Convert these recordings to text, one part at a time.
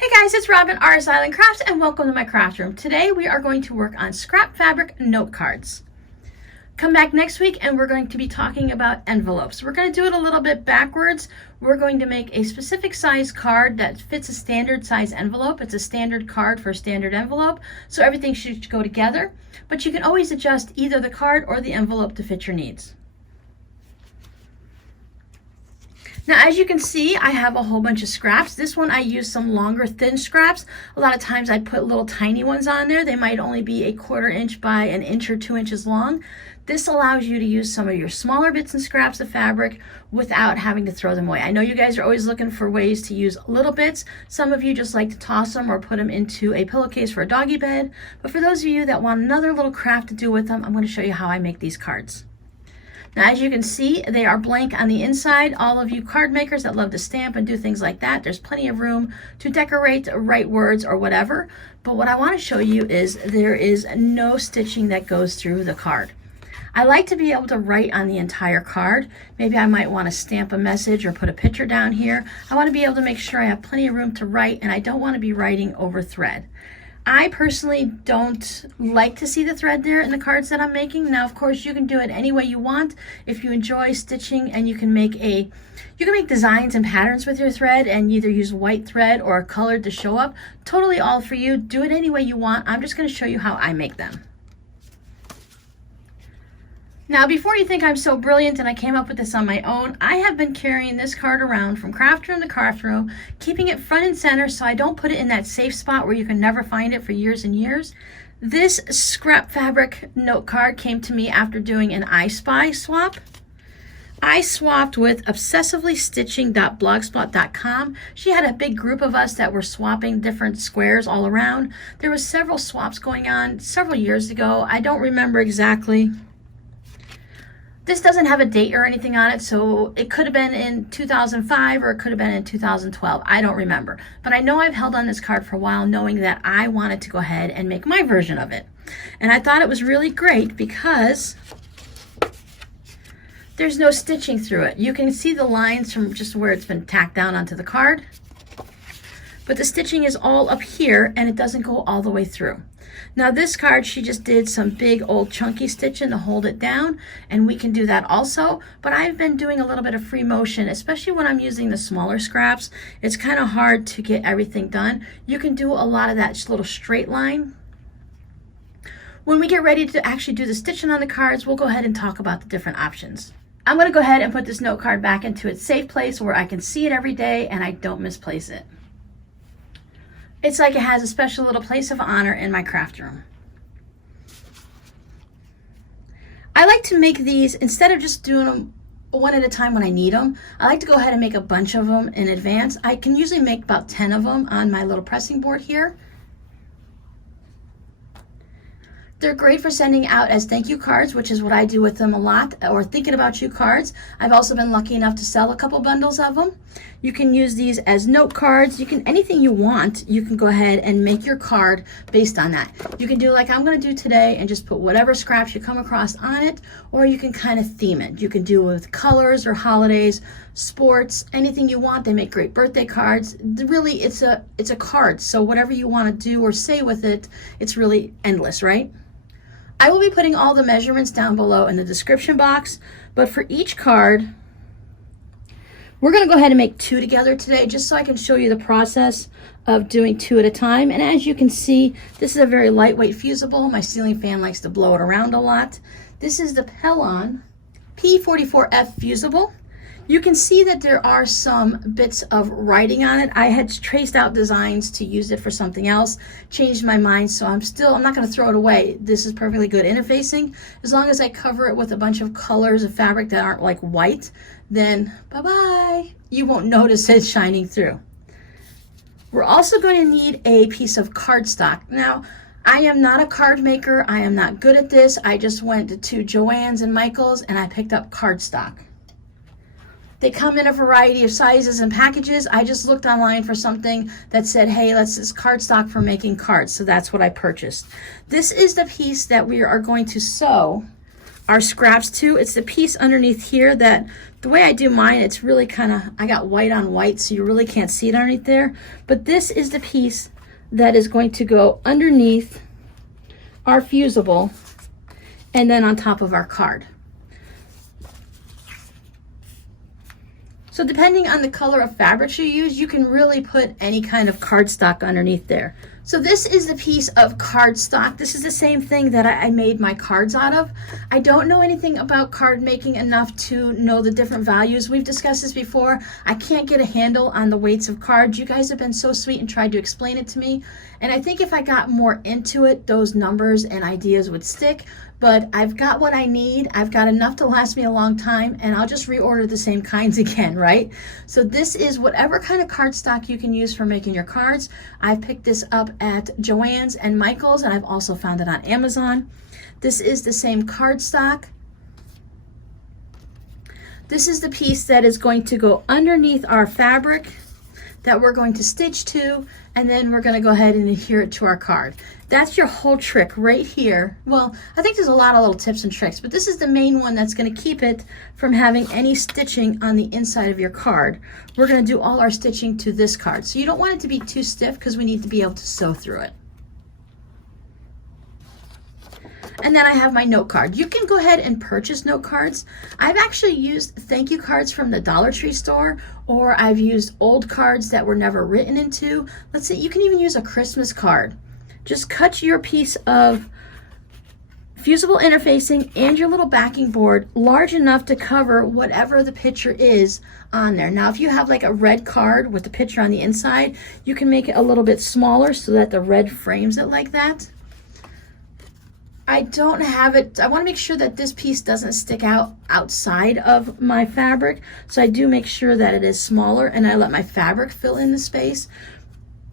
Hey guys, it's Robin, RsIslandCrafts, and welcome to my craft room. Today we are going to work on scrap fabric note cards. Come back next week and we're going to be talking about envelopes. We're going to do it a little bit backwards. We're going to make a specific size card that fits a standard size envelope. It's a standard card for a standard envelope, so everything should go together. But you can always adjust either the card or the envelope to fit your needs. Now, as you can see, I have a whole bunch of scraps. This one I use some longer, thin scraps. A lot of times I put little tiny ones on there. They might only be a 1/4 inch by 1 inch or 2 inches long. This allows you to use some of your smaller bits and scraps of fabric without having to throw them away. I know you guys are always looking for ways to use little bits. Some of you just like to toss them or put them into a pillowcase for a doggy bed. But for those of you that want another little craft to do with them, I'm going to show you how I make these cards. Now, as you can see, they are blank on the inside. All of you card makers that love to stamp and do things like that, there's plenty of room to decorate, write words, or whatever. But what I want to show you is there is no stitching that goes through the card. I like to be able to write on the entire card. Maybe I might want to stamp a message or put a picture down here. I want to be able to make sure I have plenty of room to write, and I don't want to be writing over thread. I personally don't like to see the thread there in the cards that I'm making. Now, of course, you can do it any way you want. If you enjoy stitching and you can make designs and patterns with your thread and either use white thread or colored to show up, totally all for you. Do it any way you want. I'm just going to show you how I make them. Now, before you think I'm so brilliant and I came up with this on my own, I have been carrying this card around from craft room to craft room, keeping it front and center so I don't put it in that safe spot where you can never find it for years and years. This scrap fabric note card came to me after doing an I Spy swap. I swapped with obsessively-stitching.blogspot.com. She had a big group of us that were swapping different squares all around. There was several swaps going on several years ago. I don't remember exactly. This doesn't have a date or anything on it, so it could have been in 2005 or it could have been in 2012. I don't remember. But I know I've held on this card for a while knowing that I wanted to go ahead and make my version of it. And I thought it was really great because there's no stitching through it. You can see the lines from just where it's been tacked down onto the card. But the stitching is all up here and it doesn't go all the way through. Now this card, she just did some big old chunky stitching to hold it down, and we can do that also. But I've been doing a little bit of free motion, especially when I'm using the smaller scraps. It's kind of hard to get everything done. You can do a lot of that little straight line. When we get ready to actually do the stitching on the cards, we'll go ahead and talk about the different options. I'm going to go ahead and put this note card back into its safe place where I can see it every day and I don't misplace it. It's like it has a special little place of honor in my craft room. I like to make these, instead of just doing them one at a time when I need them, I like to go ahead and make a bunch of them in advance. I can usually make about 10 of them on my little pressing board here. They're great for sending out as thank you cards, which is what I do with them a lot, or thinking about you cards. I've also been lucky enough to sell a couple bundles of them. You can use these as note cards. You can, anything you want, you can go ahead and make your card based on that. You can do like I'm going to do today and just put whatever scraps you come across on it, or you can kind of theme it. You can do it with colors or holidays, sports, anything you want. They make great birthday cards. Really, it's a card, so whatever you want to do or say with it, it's really endless, right? I will be putting all the measurements down below in the description box, but for each card, we're going to go ahead and make 2 together today, just so I can show you the process of doing 2 at a time. And as you can see, this is a very lightweight fusible. My ceiling fan likes to blow it around a lot. This is the Pellon P44F fusible. You can see that there are some bits of writing on it. I had traced out designs to use it for something else, changed my mind, so I'm not going to throw it away. This is perfectly good interfacing. As long as I cover it with a bunch of colors of fabric that aren't like white, then bye-bye. You won't notice it shining through. We're also going to need a piece of cardstock. Now, I am not a card maker. I am not good at this. I just went to Joann's and Michael's and I picked up cardstock. They come in a variety of sizes and packages. I just looked online for something that said, hey, this is cardstock for making cards. So that's what I purchased. This is the piece that we are going to sew our scraps too. It's the piece underneath here that, the way I do mine, it's really kind of, I got white on white, so you really can't see it underneath there. But this is the piece that is going to go underneath our fusible and then on top of our card. So depending on the color of fabrics you use, you can really put any kind of cardstock underneath there. So this is the piece of cardstock. This is the same thing that I made my cards out of. I don't know anything about card making enough to know the different values. We've discussed this before. I can't get a handle on the weights of cards. You guys have been so sweet and tried to explain it to me. And I think if I got more into it, those numbers and ideas would stick. But I've got what I need. I've got enough to last me a long time, and I'll just reorder the same kinds again, right? So this is whatever kind of cardstock you can use for making your cards. I've picked this up at Joann's and Michael's, and I've also found it on Amazon. This is the same cardstock. This is the piece that is going to go underneath our fabric that we're going to stitch to, and then we're going to go ahead and adhere it to our card. That's your whole trick right here. Well, I think there's a lot of little tips and tricks, but this is the main one that's going to keep it from having any stitching on the inside of your card. We're going to do all our stitching to this card. So you don't want it to be too stiff because we need to be able to sew through it. And then I have my note card. You can go ahead and purchase note cards. I've actually used thank you cards from the Dollar Tree store, or I've used old cards that were never written into. Let's see, you can even use a Christmas card. Just cut your piece of fusible interfacing and your little backing board large enough to cover whatever the picture is on there. Now, if you have like a red card with the picture on the inside, you can make it a little bit smaller so that the red frames it like that. I don't have it. I want to make sure that this piece doesn't stick out outside of my fabric. So I do make sure that it is smaller, and I let my fabric fill in the space.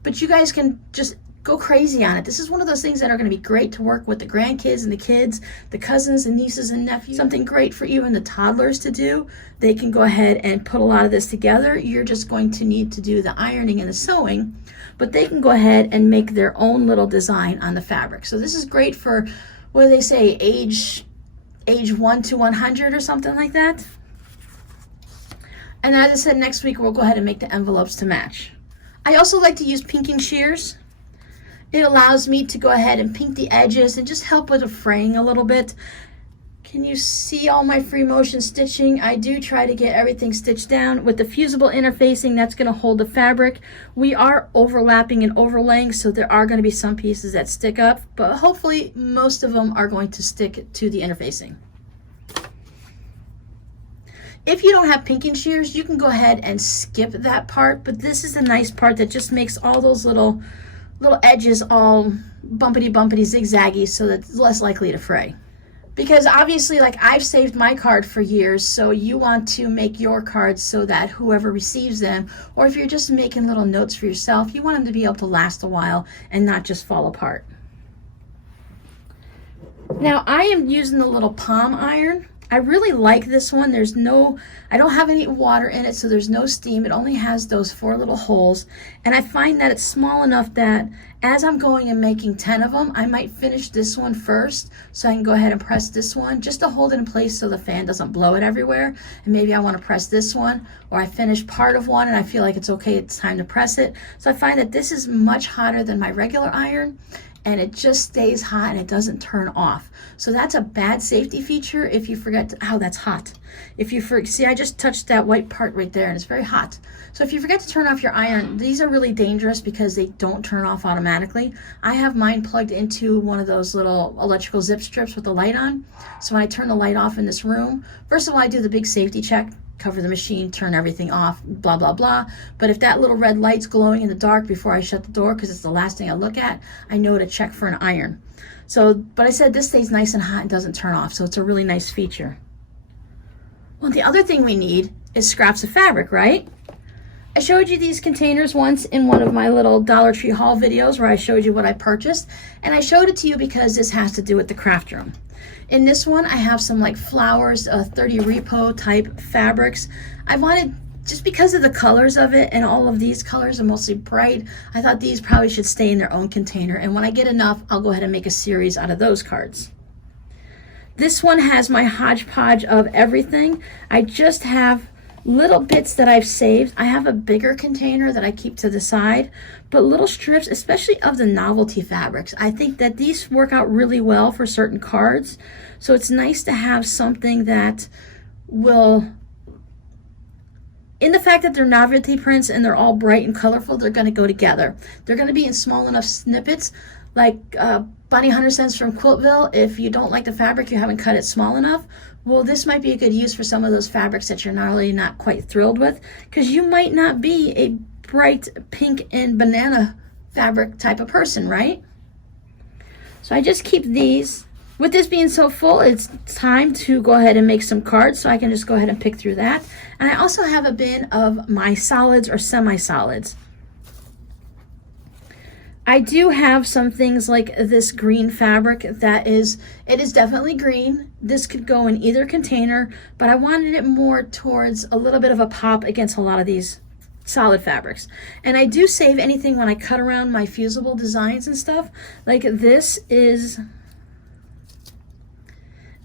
But you guys can just go crazy on it. This is one of those things that are going to be great to work with the grandkids and the kids, the cousins and nieces and nephews. Something great for even the toddlers to do. They can go ahead and put a lot of this together. You're just going to need to do the ironing and the sewing, but they can go ahead and make their own little design on the fabric. So this is great for, what do they say, age 1 to 100 or something like that. And as I said, next week we'll go ahead and make the envelopes to match. I also like to use pinking shears. It allows me to go ahead and pink the edges and just help with the fraying a little bit. Can you see all my free motion stitching? I do try to get everything stitched down. With the fusible interfacing, that's going to hold the fabric. We are overlapping and overlaying, so there are going to be some pieces that stick up, but hopefully most of them are going to stick to the interfacing. If you don't have pinking shears, you can go ahead and skip that part, but this is the nice part that just makes all those little edges all bumpity zigzaggy, so that it's less likely to fray. Because obviously, like, I've saved my card for years, so you want to make your cards so that whoever receives them, or if you're just making little notes for yourself, you want them to be able to last a while and not just fall apart. Now I am using the little palm iron. I really like this one. I don't have any water in it, so there's no steam. It only has those 4 little holes, and I find that it's small enough that as I'm going and making 10 of them, I might finish this one first so I can go ahead and press this one just to hold it in place so the fan doesn't blow it everywhere. And maybe I want to press this one, or I finish part of one and I feel like it's okay, it's time to press it. So I find that this is much hotter than my regular iron, and it just stays hot and it doesn't turn off. So that's a bad safety feature if you forget to, oh, that's hot. See, I just touched that white part right there and it's very hot. So if you forget to turn off your iron, these are really dangerous because they don't turn off automatically. I have mine plugged into one of those little electrical zip strips with the light on. So when I turn the light off in this room, first of all, I do the big safety check, cover the machine, turn everything off, blah, blah, blah. But if that little red light's glowing in the dark before I shut the door, because it's the last thing I look at, I know to check for an iron. So, but I said this stays nice and hot and doesn't turn off, so it's a really nice feature. Well, the other thing we need is scraps of fabric, right? I showed you these containers once in one of my little Dollar Tree haul videos where I showed you what I purchased, and I showed it to you because this has to do with the craft room. In this one, I have some like flowers, 30 repo type fabrics. I wanted, just because of the colors of it, and all of these colors are mostly bright, I thought these probably should stay in their own container, and when I get enough, I'll go ahead and make a series out of those cards. This one has my hodgepodge of everything. I just have little bits that I've saved. I have a bigger container that I keep to the side, but little strips, especially of the novelty fabrics. I think that these work out really well for certain cards. So it's nice to have something that will, in the fact that they're novelty prints and they're all bright and colorful, they're gonna go together. They're gonna be in small enough snippets, like Bonnie Hunter Cents from Quiltville. If you don't like the fabric, you haven't cut it small enough, well, this might be a good use for some of those fabrics that you're not quite thrilled with, because you might not be a bright pink and banana fabric type of person, right? So I just keep these. With this being so full, it's time to go ahead and make some cards, so I can just go ahead and pick through that. And I also have a bin of my solids or semi-solids. I do have some things like this green fabric it is definitely green. This could go in either container, but I wanted it more towards a little bit of a pop against a lot of these solid fabrics. And I do save anything when I cut around my fusible designs and stuff. Like this is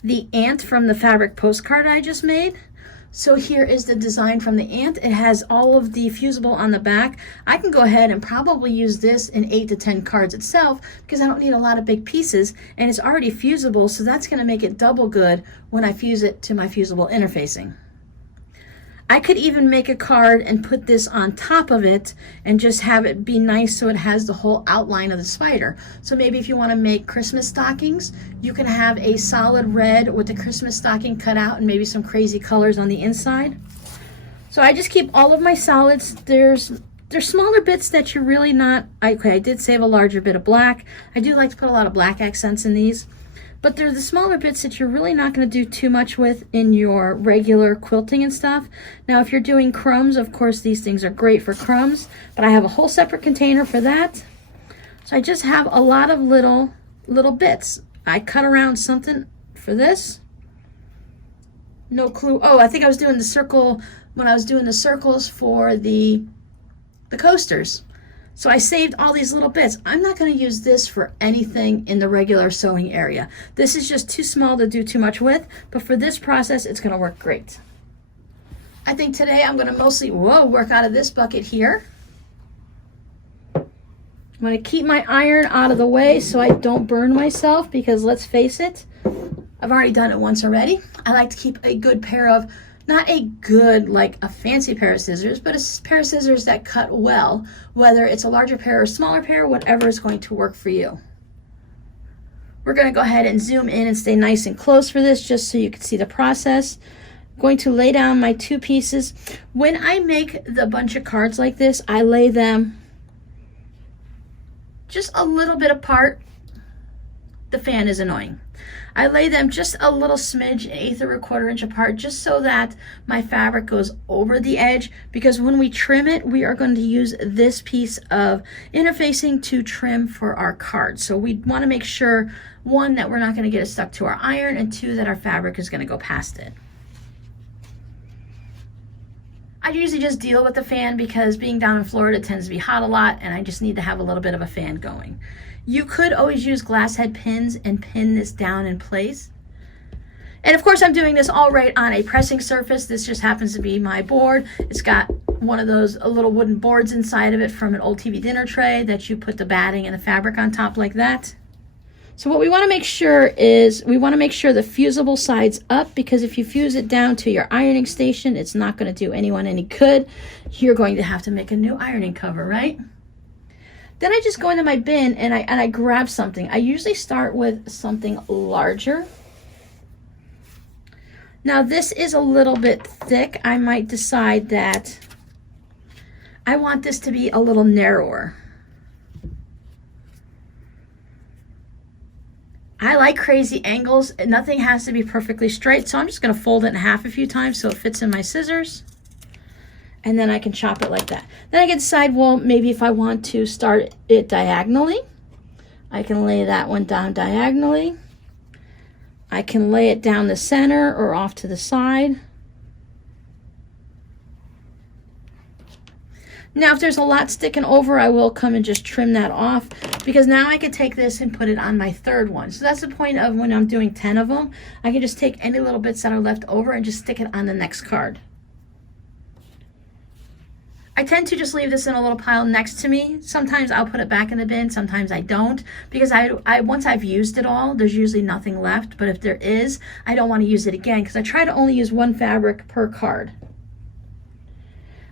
the ant from the fabric postcard I just made. So here is the design from the ant. It has all of the fusible on the back. I can go ahead and probably use this in 8 to 10 cards itself, because I don't need a lot of big pieces, and it's already fusible, so that's gonna make it double good when I fuse it to my fusible interfacing. I could even make a card and put this on top of it and just have it be nice so it has the whole outline of the spider. So maybe if you want to make Christmas stockings, you can have a solid red with the Christmas stocking cut out and maybe some crazy colors on the inside. So I just keep all of my solids. There's smaller bits that you're really not, okay, I did save a larger bit of black. I do like to put a lot of black accents in these. But they're the smaller bits that you're really not going to do too much with in your regular quilting and stuff. Now, if you're doing crumbs, of course, these things are great for crumbs, but I have a whole separate container for that. So I just have a lot of little bits. I cut around something for this. No clue. Oh, I think I was doing the circle when I was doing the circles for the coasters. So I saved all these little bits. I'm not going to use this for anything in the regular sewing area. This is just too small to do too much with, but for this process, it's going to work great. I think today I'm going to mostly, work out of this bucket here. I'm going to keep my iron out of the way so I don't burn myself, because let's face it, I've already done it once already. I like to keep a good pair of, not a good, like a fancy pair of scissors, but a pair of scissors that cut well, whether it's a larger pair or a smaller pair, whatever is going to work for you. We're going to go ahead and zoom in and stay nice and close for this, just so you can see the process. I'm going to lay down my 2 pieces. When I make the bunch of cards like this, I lay them just a little bit apart. The fan is annoying. I lay them just a little smidge, 1/8 or 1/4 inch apart, just so that my fabric goes over the edge, because when we trim it, we are going to use this piece of interfacing to trim for our card. So we want to make sure, 1, that we're not going to get it stuck to our iron, and 2, that our fabric is going to go past it. I usually just deal with the fan, because being down in Florida, it tends to be hot a lot, and I just need to have a little bit of a fan going. You could always use glass head pins and pin this down in place. And of course, I'm doing this all right on a pressing surface. This just happens to be my board. It's got one of those little wooden boards inside of it from an old TV dinner tray that you put the batting and the fabric on top like that. So what we want to make sure is, we want to make sure the fusible side's up, because if you fuse it down to your ironing station, it's not going to do anyone any good. You're going to have to make a new ironing cover, right? Then I just go into my bin and I grab something. I usually start with something larger. Now this is a little bit thick. I might decide that I want this to be a little narrower. I like crazy angles. Nothing has to be perfectly straight, so I'm just going to fold it in half a few times so it fits in my scissors. And then I can chop it like that. Then I can decide, well, maybe if I want to start it diagonally, I can lay that one down diagonally. I can lay it down the center or off to the side. Now, if there's a lot sticking over, I will come and just trim that off. because now I could take this and put it on my third one. So that's the point of when I'm doing 10 of them, I can just take any little bits that are left over and just stick it on the next card. I tend to just leave this in a little pile next to me. Sometimes I'll put it back in the bin, sometimes I don't, because once I've used it all, there's usually nothing left. But if there is, I don't want to use it again because I try to only use one fabric per card.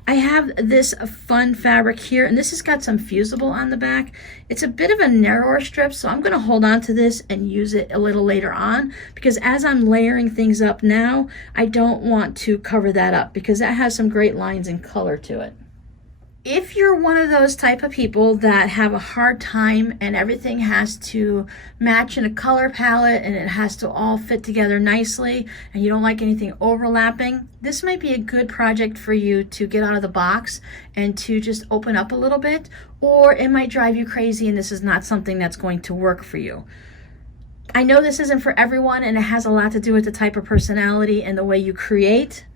I have this fun fabric here, and this has got some fusible on the back. It's a bit of a narrower strip, so I'm going to hold on to this and use it a little later on, because as I'm layering things up now, I don't want to cover that up because that has some great lines and color to it. If you're one of those type of people that have a hard time and everything has to match in a color palette and it has to all fit together nicely and you don't like anything overlapping, this might be a good project for you to get out of the box and to just open up a little bit, or it might drive you crazy and this is not something that's going to work for you. I know this isn't for everyone and it has a lot to do with the type of personality and the way you create.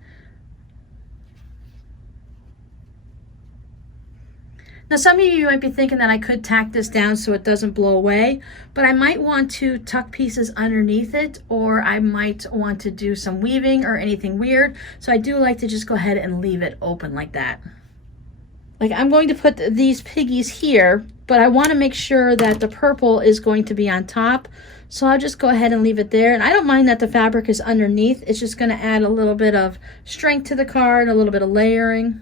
Now some of you might be thinking that I could tack this down so it doesn't blow away, but I might want to tuck pieces underneath it, or I might want to do some weaving or anything weird. So I do like to just go ahead and leave it open like that. Like I'm going to put these piggies here, but I want to make sure that the purple is going to be on top. So I'll just go ahead and leave it there. And I don't mind that the fabric is underneath. It's just going to add a little bit of strength to the card, a little bit of layering.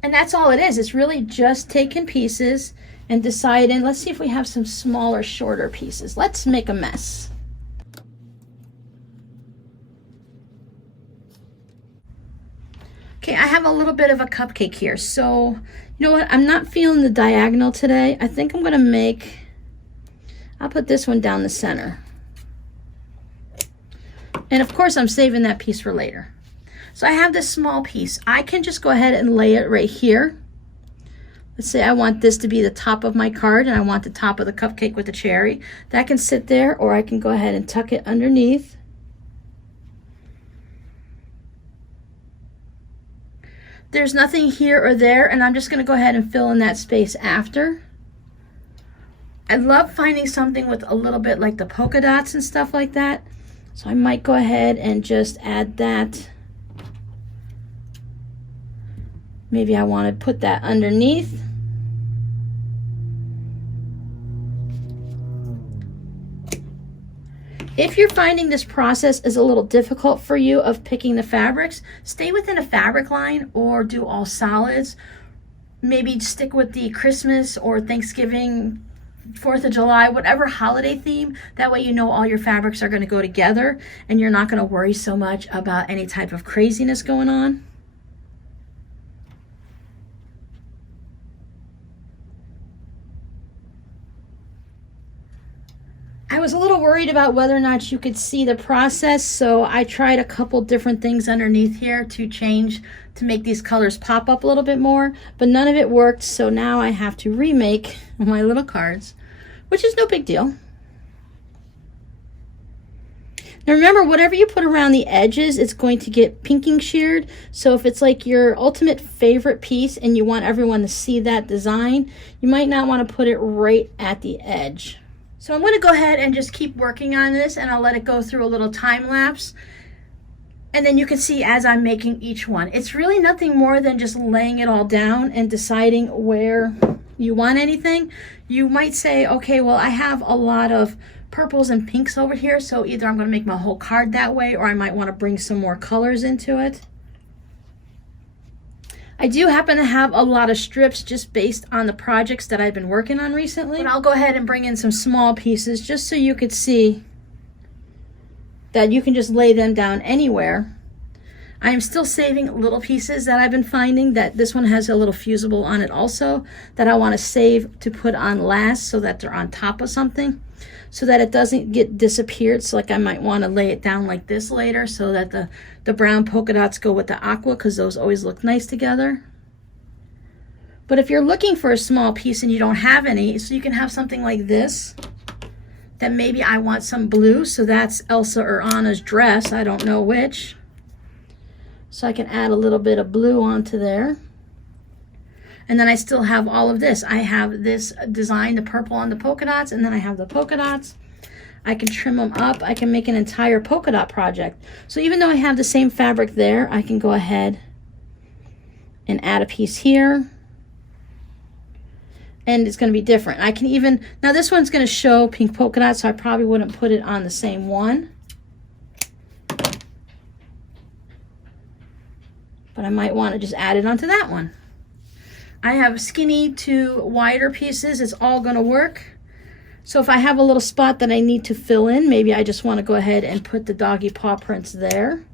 And that's all it is. It's really just taking pieces and deciding, let's see if we have some smaller, shorter pieces. Let's make a mess. Okay, I have a little bit of a cupcake here. So, you know what? I'm not feeling the diagonal today. I think I'm gonna I'll put this one down the center. And of course, I'm saving that piece for later. So I have this small piece. I can just go ahead and lay it right here. Let's say I want this to be the top of my card and I want the top of the cupcake with the cherry. That can sit there, or I can go ahead and tuck it underneath. There's nothing here or there, and I'm just gonna go ahead and fill in that space after. I love finding something with a little bit like the polka dots and stuff like that. So I might go ahead and just add that. Maybe I want to put that underneath. If you're finding this process is a little difficult for you of picking the fabrics, stay within a fabric line or do all solids. Maybe stick with the Christmas or Thanksgiving, 4th of July, whatever holiday theme. That way you know all your fabrics are going to go together and you're not going to worry so much about any type of craziness going on. I was a little worried about whether or not you could see the process, so I tried a couple different things underneath here to make these colors pop up a little bit more, but none of it worked, so now I have to remake my little cards, which is no big deal. Now remember, whatever you put around the edges, it's going to get pinking sheared, so if it's like your ultimate favorite piece and you want everyone to see that design, you might not want to put it right at the edge. So I'm going to go ahead and just keep working on this, and I'll let it go through a little time lapse. And then you can see as I'm making each one. It's really nothing more than just laying it all down and deciding where you want anything. You might say, okay, well, I have a lot of purples and pinks over here, so either I'm going to make my whole card that way, or I might want to bring some more colors into it. I do happen to have a lot of strips just based on the projects that I've been working on recently. But I'll go ahead and bring in some small pieces just so you could see that you can just lay them down anywhere. I am still saving little pieces that I've been finding, that this one has a little fusible on it also, that I want to save to put on last so that they're on top of something, so that it doesn't get disappeared. So like I might want to lay it down like this later so that the brown polka dots go with the aqua, because those always look nice together. But if you're looking for a small piece and you don't have any, so you can have something like this, that maybe I want some blue, so that's Elsa or Anna's dress, I don't know which. So I can add a little bit of blue onto there. And then I still have all of this. I have this design, the purple on the polka dots, and then I have the polka dots. I can trim them up. I can make an entire polka dot project. So even though I have the same fabric there, I can go ahead and add a piece here. And it's going to be different. I can even, now this one's going to show pink polka dots, so I probably wouldn't put it on the same one. But I might want to just add it onto that one. I have skinny to wider pieces. It's all going to work. So if I have a little spot that I need to fill in, maybe I just want to go ahead and put the doggy paw prints there.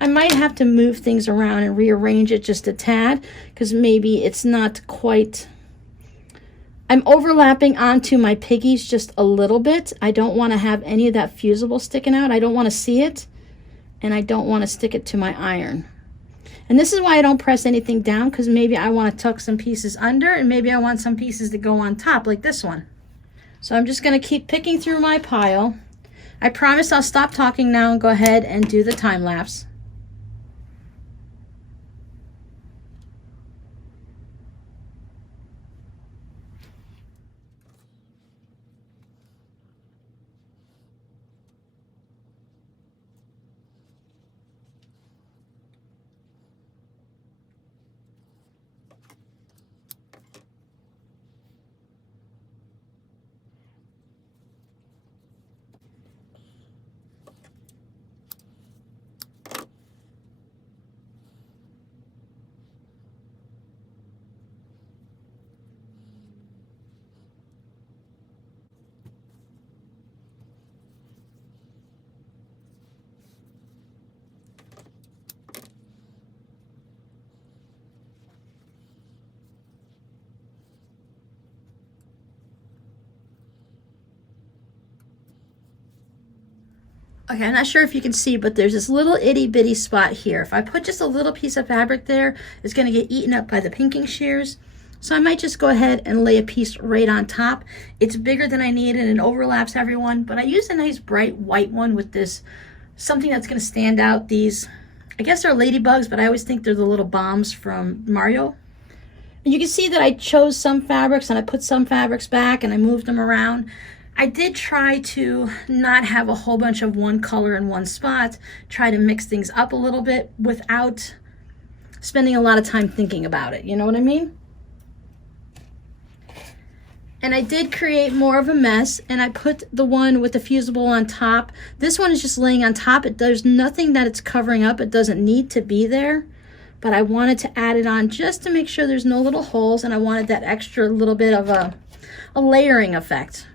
I might have to move things around and rearrange it just a tad, because maybe it's not quite... I'm overlapping onto my piggies just a little bit. I don't want to have any of that fusible sticking out. I don't want to see it, and I don't want to stick it to my iron. And this is why I don't press anything down, because maybe I want to tuck some pieces under, and maybe I want some pieces to go on top, like this one. So I'm just going to keep picking through my pile. I promise I'll stop talking now and go ahead and do the time lapse. Okay, I'm not sure if you can see, but there's this little itty bitty spot here. If I put just a little piece of fabric there, it's going to get eaten up by the pinking shears. So I might just go ahead and lay a piece right on top. It's bigger than I need and it overlaps everyone, but I use a nice bright white one with this, something that's going to stand out. These, I guess they're ladybugs, but I always think they're the little bombs from Mario. And you can see that I chose some fabrics and I put some fabrics back and I moved them around. I did try to not have a whole bunch of one color in one spot, try to mix things up a little bit without spending a lot of time thinking about it, you know what I mean? And I did create more of a mess, and I put the one with the fusible on top. This one is just laying on top. There's nothing that it's covering up. It doesn't need to be there, but I wanted to add it on just to make sure there's no little holes, and I wanted that extra little bit of a layering effect.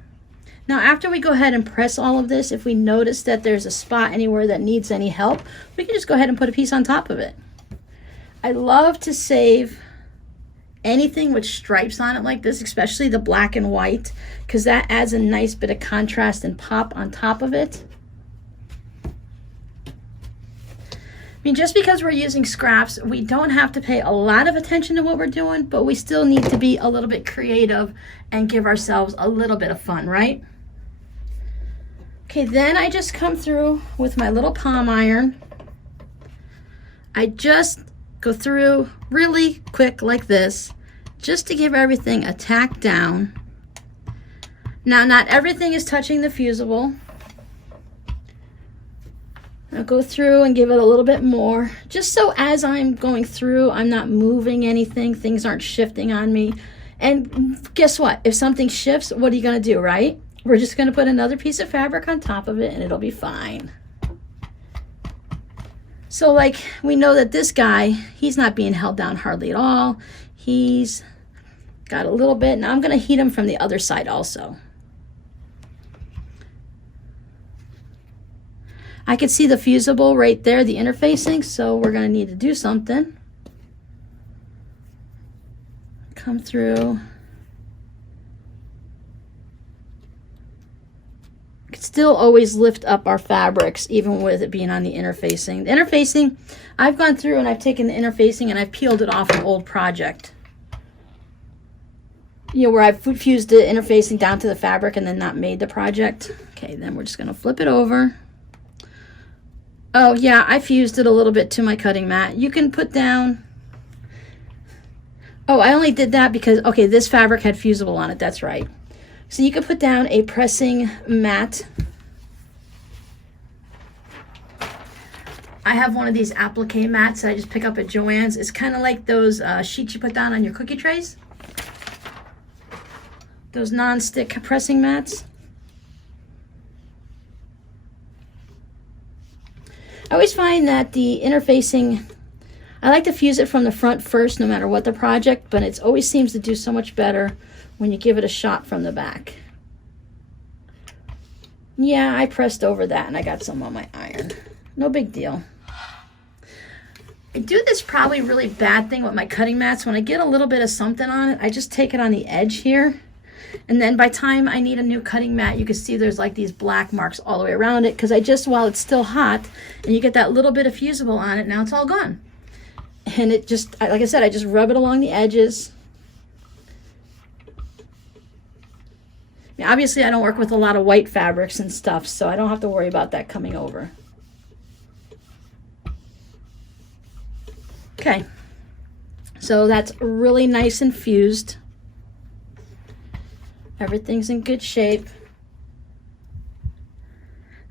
Now, after we go ahead and press all of this, if we notice that there's a spot anywhere that needs any help, we can just go ahead and put a piece on top of it. I love to save anything with stripes on it like this, especially the black and white, because that adds a nice bit of contrast and pop on top of it. I mean, just because we're using scraps, we don't have to pay a lot of attention to what we're doing, but we still need to be a little bit creative and give ourselves a little bit of fun, right? Okay, then I just come through with my little palm iron. I just go through really quick like this, just to give everything a tack down. Now, not everything is touching the fusible. I'll go through and give it a little bit more, just so as I'm going through, I'm not moving anything, things aren't shifting on me. And guess what? If something shifts, what are you going to do, right? We're just going to put another piece of fabric on top of it and it'll be fine. So like we know that this guy, he's not being held down hardly at all. He's got a little bit. Now I'm going to heat him from the other side also. I can see the fusible right there, the interfacing, so we're going to need to do something. Come through. We can still always lift up our fabrics, even with it being on the interfacing. The interfacing, I've gone through and I've taken the interfacing and I've peeled it off an old project. you know, where I've fused the interfacing down to the fabric and then not made the project. Okay, then we're just gonna flip it over. Oh yeah, I fused it a little bit to my cutting mat. You can put down, oh, I only did that because, okay, this fabric had fusible on it, that's right. So you could put down a pressing mat. I have one of these applique mats that I just pick up at Joann's. It's kind of like those sheets you put down on your cookie trays. Those non-stick pressing mats. I always find that the interfacing, I like to fuse it from the front first no matter what the project, but it always seems to do so much better when you give it a shot from the back. Yeah, I pressed over that and I got some on my iron. No big deal. I do this probably really bad thing with my cutting mats. When I get a little bit of something on it, I just take it on the edge here. And then by the time I need a new cutting mat, you can see there's like these black marks all the way around it because I just, while it's still hot and you get that little bit of fusible on it, now it's all gone. And it just, like I said, I just rub it along the edges. I mean, obviously I don't work with a lot of white fabrics and stuff, so I don't have to worry about that coming over. Okay, so that's really nice and fused. Everything's in good shape.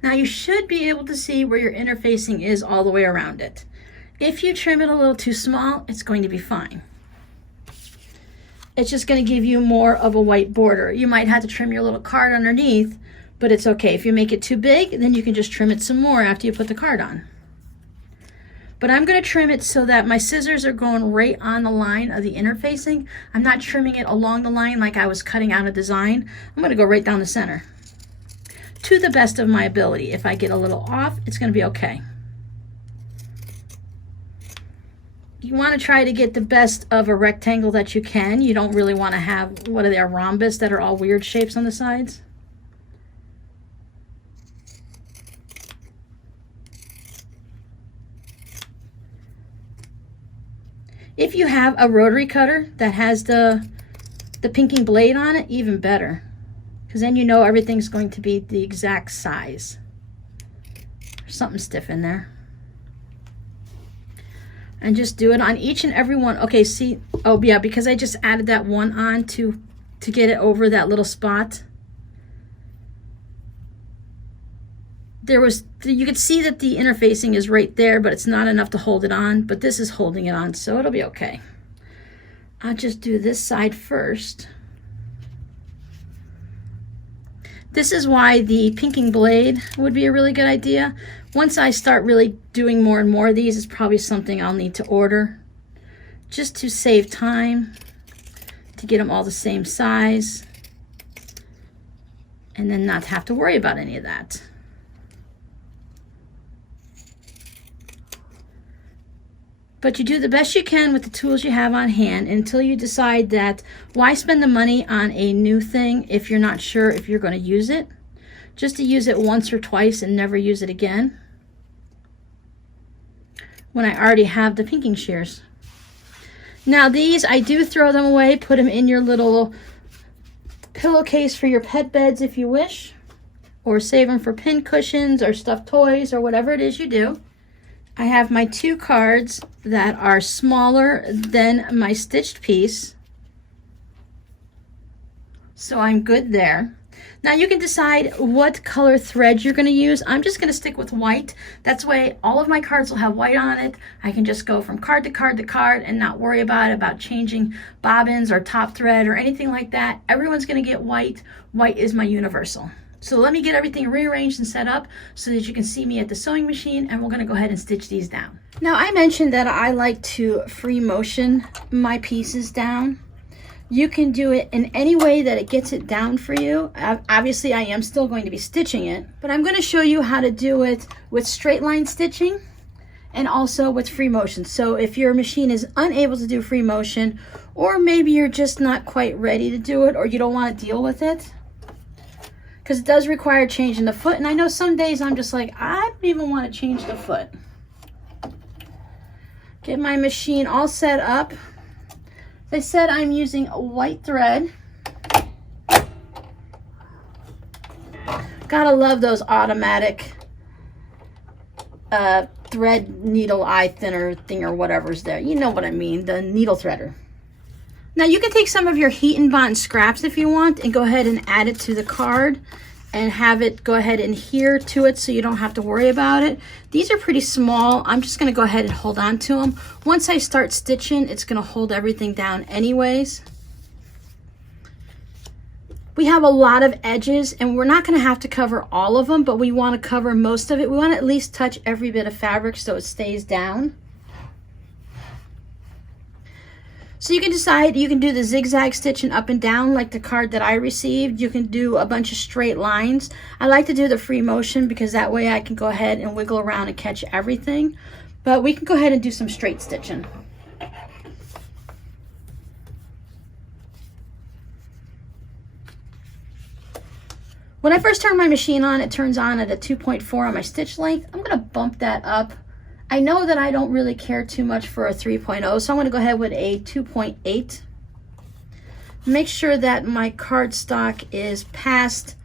Now you should be able to see where your interfacing is all the way around it. If you trim it a little too small, it's going to be fine. It's just going to give you more of a white border. You might have to trim your little card underneath, but it's okay. If you make it too big, then you can just trim it some more after you put the card on. But I'm going to trim it so that my scissors are going right on the line of the interfacing. I'm not trimming it along the line like I was cutting out a design. I'm going to go right down the center to the best of my ability. If I get a little off, it's going to be okay. You want to try to get the best of a rectangle that you can. You don't really want to have, what are they, a rhombus that are all weird shapes on the sides. If you have a rotary cutter that has the pinking blade on it, even better. Because then you know everything's going to be the exact size. There's something stiff in there. And just do it on each and every one. Okay, see, oh yeah, because I just added that one on to get it over that little spot. You could see that the interfacing is right there, but it's not enough to hold it on, but this is holding it on, so it'll be okay. I'll just do this side first. This is why the pinking blade would be a really good idea. Once I start really doing more and more of these, it's probably something I'll need to order just to save time, to get them all the same size, and then not have to worry about any of that. But you do the best you can with the tools you have on hand until you decide that why spend the money on a new thing if you're not sure if you're going to use it? Just to use it once or twice and never use it again, when I already have the pinking shears. Now these, I do throw them away, put them in your little pillowcase for your pet beds if you wish, or save them for pin cushions or stuffed toys or whatever it is you do. I have my two cards that are smaller than my stitched piece, so I'm good there. Now you can decide what color thread you're going to use. I'm just going to stick with white. That's why all of my cards will have white on it. I can just go from card to card to card and not worry about changing bobbins or top thread or anything like that. Everyone's going to get white. White is my universal. So let me get everything rearranged and set up so that you can see me at the sewing machine, and we're going to go ahead and stitch these down. Now I mentioned that I like to free motion my pieces down. You can do it in any way that it gets it down for you. Obviously I am still going to be stitching it, but I'm going to show you how to do it with straight line stitching and also with free motion. So if your machine is unable to do free motion, or maybe you're just not quite ready to do it, or you don't want to deal with it, because it does require changing the foot. And I know some days I'm just like, I don't even want to change the foot. Get my machine all set up. As I said, I'm using a white thread. Gotta love those automatic thread needle eye thinner thing or whatever's there. You know what I mean, the needle threader. Now you can take some of your Heat and Bond scraps if you want and go ahead and add it to the card and have it go ahead and adhere to it so you don't have to worry about it. These are pretty small. I'm just gonna go ahead and hold on to them. Once I start stitching, it's gonna hold everything down anyways. We have a lot of edges and we're not gonna have to cover all of them, but we wanna cover most of it. We wanna at least touch every bit of fabric so it stays down. So you can decide, you can do the zigzag stitching up and down like the card that I received. You can do a bunch of straight lines. I like to do the free motion because that way I can go ahead and wiggle around and catch everything. But we can go ahead and do some straight stitching. When I first turn my machine on, it turns on at a 2.4 on my stitch length. I'm gonna bump that up. I know that I don't really care too much for a 3.0, so I'm going to go ahead with a 2.8. Make sure that my cardstock is past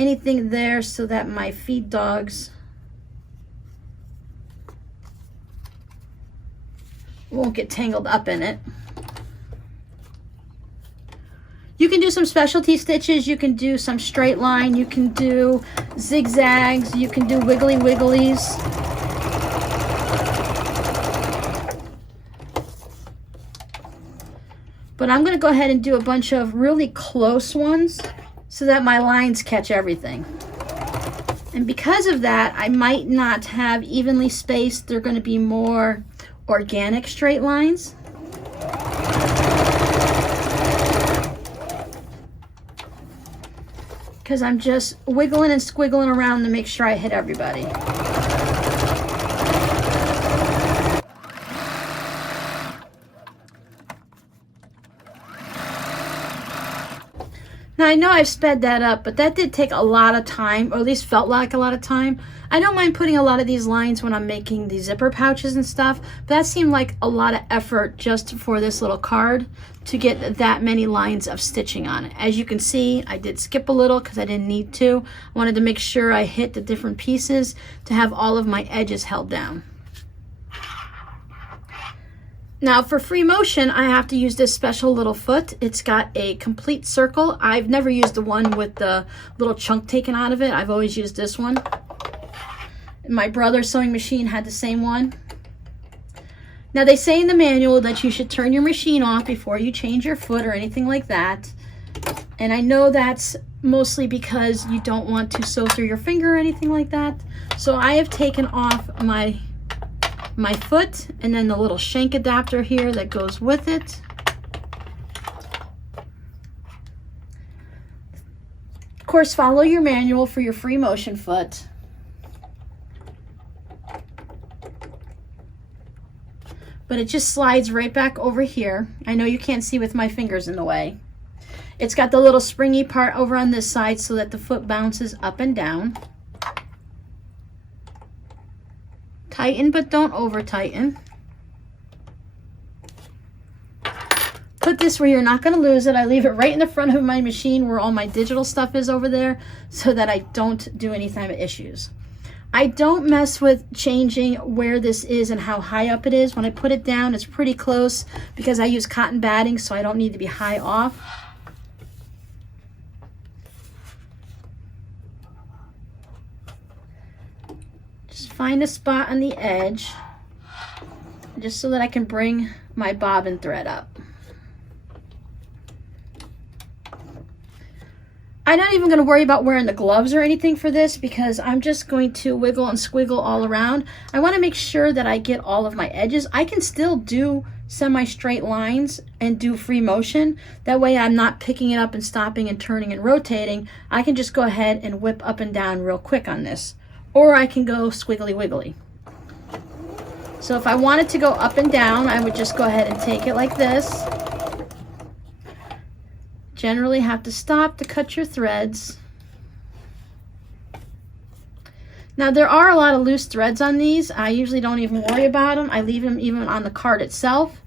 anything there so that my feed dogs won't get tangled up in it. You can do some specialty stitches, you can do some straight line, you can do zigzags, you can do wiggly wigglies. But I'm going to go ahead and do a bunch of really close ones so that my lines catch everything. And because of that, I might not have evenly spaced. They're going to be more organic straight lines. Because I'm just wiggling and squiggling around to make sure I hit everybody. Now I know I've sped that up, but that did take a lot of time, or at least felt like a lot of time. I don't mind putting a lot of these lines when I'm making the zipper pouches and stuff, but that seemed like a lot of effort just for this little card to get that many lines of stitching on it. As you can see, I did skip a little because I didn't need to. I wanted to make sure I hit the different pieces to have all of my edges held down. Now for free motion, I have to use this special little foot. It's got a complete circle. I've never used the one with the little chunk taken out of it. I've always used this one. My brother's sewing machine had the same one. Now they say in the manual that you should turn your machine off before you change your foot or anything like that. And I know that's mostly because you don't want to sew through your finger or anything like that. So I have taken off my foot and then the little shank adapter here that goes with it. Of course, follow your manual for your free motion foot. But it just slides right back over here. I know you can't see with my fingers in the way. It's got the little springy part over on this side so that the foot bounces up and down. Tighten, but don't over tighten. Put this where you're not going to lose it. I leave it right in the front of my machine where all my digital stuff is over there so that I don't do any time of issues. I don't mess with changing where this is and how high up it is. When I put it down, it's pretty close because I use cotton batting, so I don't need to be high off. Just find a spot on the edge just so that I can bring my bobbin thread up. I'm not even going to worry about wearing the gloves or anything for this because I'm just going to wiggle and squiggle all around. I want to make sure that I get all of my edges. I can still do semi-straight lines and do free motion. That way I'm not picking it up and stopping and turning and rotating. I can just go ahead and whip up and down real quick on this. Or I can go squiggly wiggly. So if I wanted to go up and down, I would just go ahead and take it like this. Generally have to stop to cut your threads. Now there are a lot of loose threads on these. I usually don't even worry about them. I leave them even on the card itself.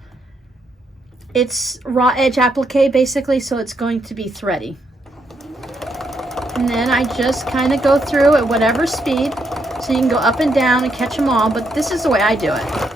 It's raw edge applique basically, so it's going to be thready. And and I just kind of go through at whatever speed, so you can go up and down and catch them all, but this is the way I do it.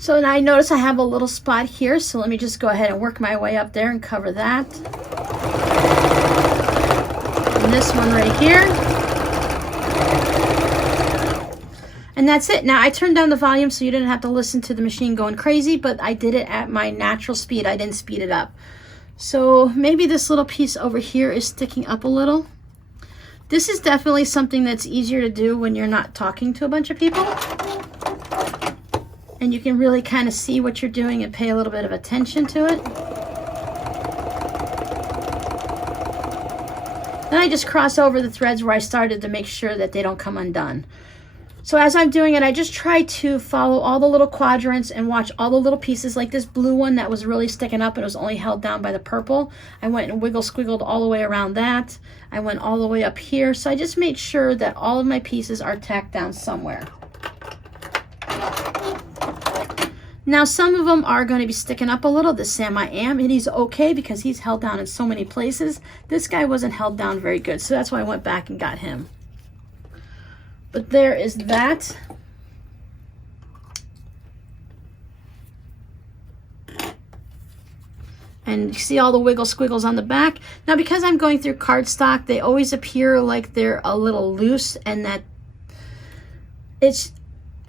So now I notice I have a little spot here, so let me just go ahead and work my way up there and cover that. And this one right here. And that's it. Now I turned down the volume so you didn't have to listen to the machine going crazy, but I did it at my natural speed. I didn't speed it up. So maybe this little piece over here is sticking up a little. This is definitely something that's easier to do when you're not talking to a bunch of people. And you can really kind of see what you're doing and pay a little bit of attention to it. Then I just cross over the threads where I started to make sure that they don't come undone. So as I'm doing it, I just try to follow all the little quadrants and watch all the little pieces, like this blue one that was really sticking up and it was only held down by the purple. I went and squiggled all the way around that. I went all the way up here. So I just made sure that all of my pieces are tacked down somewhere. Now some of them are going to be sticking up a little. This Sam I Am, and he's okay because he's held down in so many places. This guy wasn't held down very good, so that's why I went back and got him. But there is that. And you see all the wiggle squiggles on the back. Now because I'm going through cardstock, they always appear like they're a little loose, and that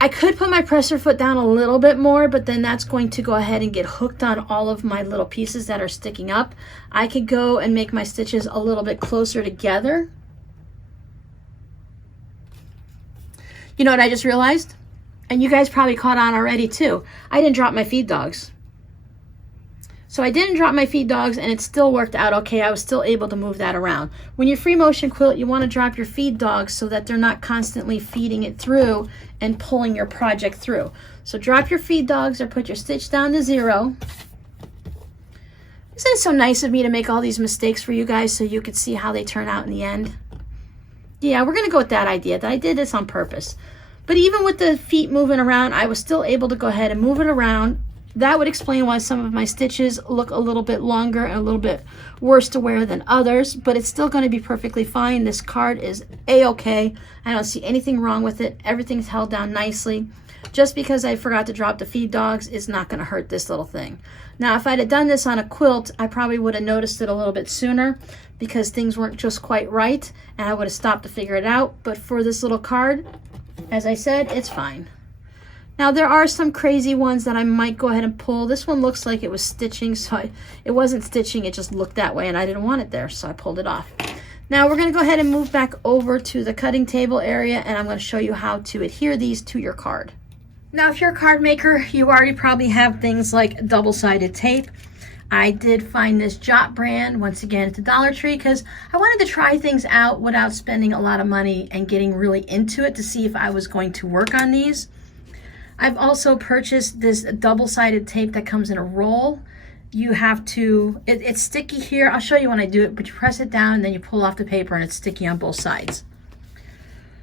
I could put my presser foot down a little bit more, but then that's going to go ahead and get hooked on all of my little pieces that are sticking up. I could go and make my stitches a little bit closer together. You know what I just realized? And you guys probably caught on already too. I didn't drop my feed dogs. So I didn't drop my feed dogs and it still worked out okay. I was still able to move that around. When you free motion quilt, you want to drop your feed dogs so that they're not constantly feeding it through and pulling your project through. So drop your feed dogs or put your stitch down to 0. Isn't it so nice of me to make all these mistakes for you guys so you could see how they turn out in the end? Yeah, we're going to go with that idea. That I did this on purpose. But even with the feet moving around, I was still able to go ahead and move it around. That would explain why some of my stitches look a little bit longer and a little bit worse to wear than others, but it's still going to be perfectly fine. This card is a-okay. I don't see anything wrong with it. Everything's held down nicely. Just because I forgot to drop the feed dogs is not going to hurt this little thing. Now, if I'd have done this on a quilt, I probably would have noticed it a little bit sooner because things weren't just quite right, and I would have stopped to figure it out. But for this little card, as I said, it's fine. Now there are some crazy ones that I might go ahead and pull. This one looks like it was stitching, so it wasn't stitching, it just looked that way and I didn't want it there, so I pulled it off. Now we're going to go ahead and move back over to the cutting table area and I'm going to show you how to adhere these to your card. Now if you're a card maker, you already probably have things like double-sided tape. I did find this Jot brand, once again at the Dollar Tree, because I wanted to try things out without spending a lot of money and getting really into it to see if I was going to work on these. I've also purchased this double-sided tape that comes in a roll. You have to, it's sticky here. I'll show you when I do it, but you press it down and then you pull off the paper and it's sticky on both sides.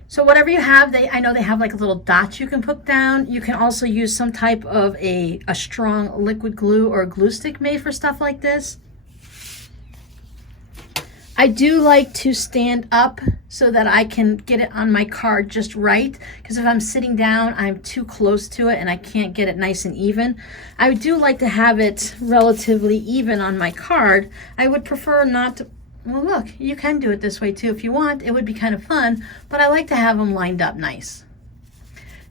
So whatever you have, I know they have like little dots you can put down. You can also use some type of a strong liquid glue or a glue stick made for stuff like this. I do like to stand up so that I can get it on my card just right, because if I'm sitting down, I'm too close to it and I can't get it nice and even. I do like to have it relatively even on my card. I would prefer not to, well look, you can do it this way too if you want. It would be kind of fun, but I like to have them lined up nice.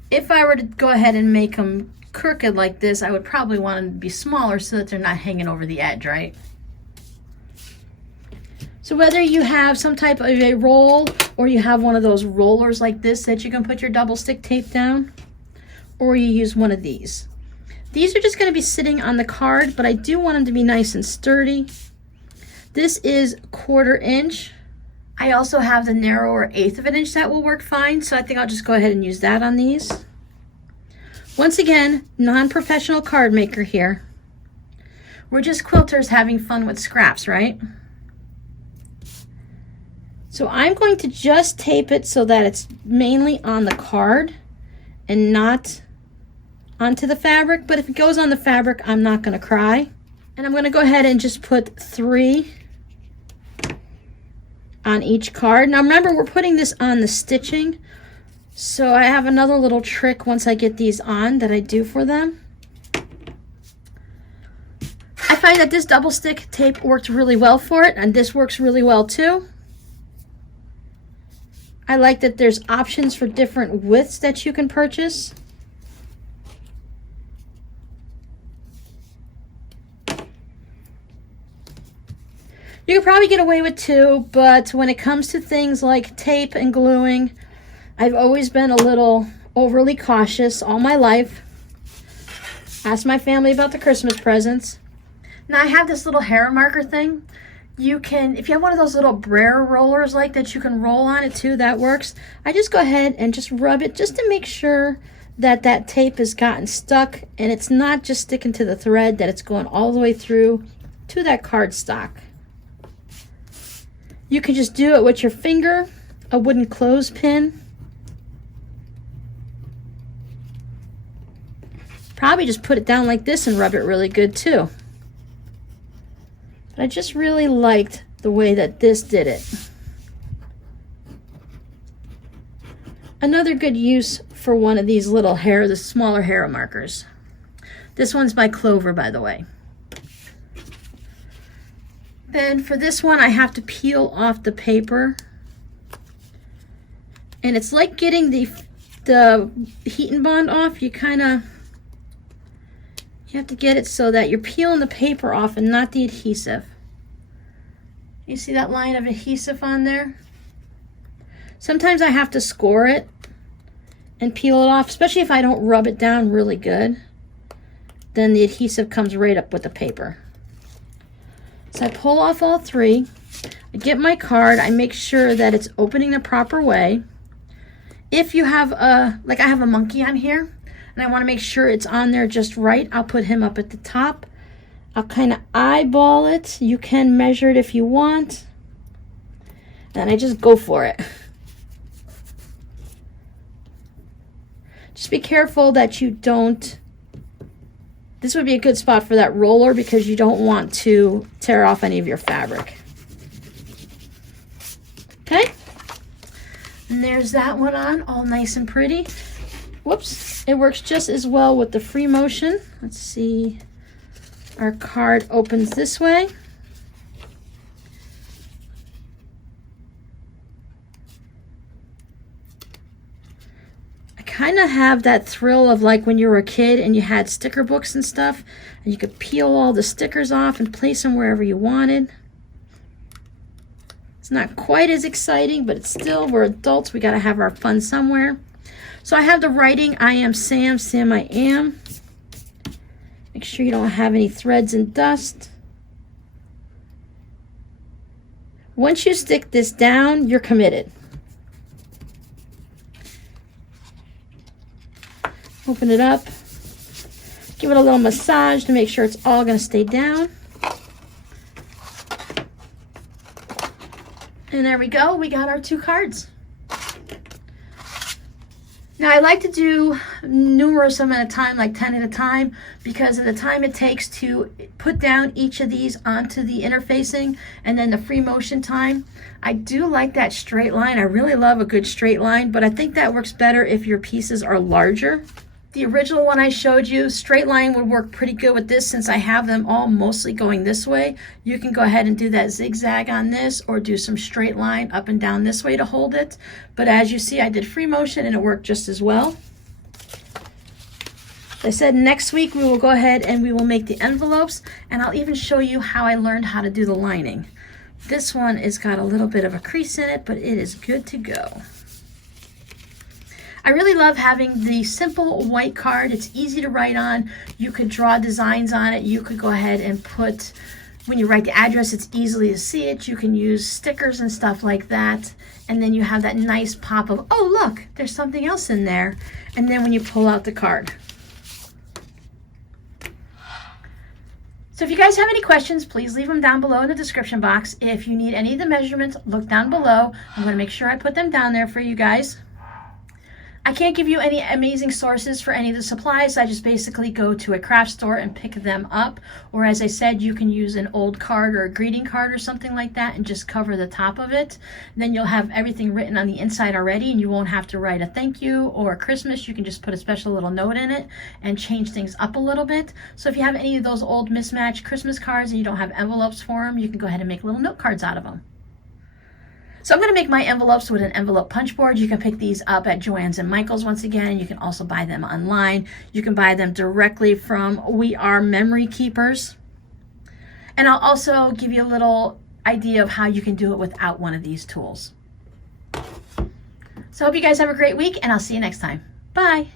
If I were to go ahead and make them crooked like this, I would probably want them to be smaller so that they're not hanging over the edge, right? So whether you have some type of a roll or you have one of those rollers like this that you can put your double stick tape down, or you use one of these. These are just going to be sitting on the card, but I do want them to be nice and sturdy. This is 1/4 inch. I also have the narrower 1/8 of an inch that will work fine, so I think I'll just go ahead and use that on these. Once again, non-professional card maker here. We're just quilters having fun with scraps, right? So I'm going to just tape it so that it's mainly on the card and not onto the fabric, but if it goes on the fabric, I'm not going to cry. And I'm going to go ahead and just put 3 on each card. Now remember, we're putting this on the stitching, so I have another little trick once I get these on that I do for them. I find that this double stick tape works really well for it, and this works really well too. I like that there's options for different widths that you can purchase. You could probably get away with 2, but when it comes to things like tape and gluing, I've always been a little overly cautious all my life. Ask my family about the Christmas presents. Now I have this little hair marker thing. You can, if you have one of those little brayer rollers like that, you can roll on it too, that works. I just go ahead and just rub it just to make sure that that tape has gotten stuck and it's not just sticking to the thread, that it's going all the way through to that cardstock. You can just do it with your finger, a wooden clothespin. Probably just put it down like this and rub it really good too. But I just really liked the way that this did it. Another good use for one of these little hair, the smaller hair markers. This one's by Clover, by the way. Then for this one, I have to peel off the paper. And it's like getting the heat and bond off. You have to get it so that you're peeling the paper off and not the adhesive. You see that line of adhesive on there? Sometimes I have to score it and peel it off, especially if I don't rub it down really good. Then the adhesive comes right up with the paper. So I pull off all 3. I get my card. I make sure that it's opening the proper way. If you have like I have a monkey on here, and I want to make sure it's on there just right, I'll put him up at the top. I'll kind of eyeball it. You can measure it if you want. And I just go for it. Just be careful that you don't. This would be a good spot for that roller because you don't want to tear off any of your fabric. Okay. And there's that one on, all nice and pretty. Whoops. It works just as well with the free motion. Let's see. Our card opens this way. Kind of have that thrill of like when you were a kid and you had sticker books and stuff, and you could peel all the stickers off and place them wherever you wanted. It's not quite as exciting, but it's still, we're adults, we got to have our fun somewhere. So I have the writing, I am Sam, Sam I am. Make sure you don't have any threads and dust. Once you stick this down, you're committed. Open it up, give it a little massage to make sure it's all going to stay down. And there we go, we got our 2 cards. Now I like to do numerous of them at a time, like 10 at a time, because of the time it takes to put down each of these onto the interfacing and then the free motion time. I do like that straight line. I really love a good straight line, but I think that works better if your pieces are larger. The original one I showed you, straight line would work pretty good with this since I have them all mostly going this way. You can go ahead and do that zigzag on this or do some straight line up and down this way to hold it. But as you see, I did free motion and it worked just as well. I said next week we will go ahead and we will make the envelopes, and I'll even show you how I learned how to do the lining. This one has got a little bit of a crease in it, but it is good to go. I really love having the simple white card. It's easy to write on. You could draw designs on it. You could go ahead and put, when you write the address, it's easily to see it. You can use stickers and stuff like that. And then you have that nice pop of, oh, look, there's something else in there. And then when you pull out the card. So if you guys have any questions, please leave them down below in the description box. If you need any of the measurements, look down below. I'm going to make sure I put them down there for you guys. I can't give you any amazing sources for any of the supplies. I just basically go to a craft store and pick them up. Or as I said, you can use an old card or a greeting card or something like that and just cover the top of it. Then you'll have everything written on the inside already, and you won't have to write a thank you or a Christmas. You can just put a special little note in it and change things up a little bit. So if you have any of those old mismatched Christmas cards and you don't have envelopes for them, you can go ahead and make little note cards out of them. So I'm going to make my envelopes with an envelope punch board. You can pick these up at Joann's and Michael's once again. You can also buy them online. You can buy them directly from We Are Memory Keepers. And I'll also give you a little idea of how you can do it without one of these tools. So I hope you guys have a great week, and I'll see you next time. Bye.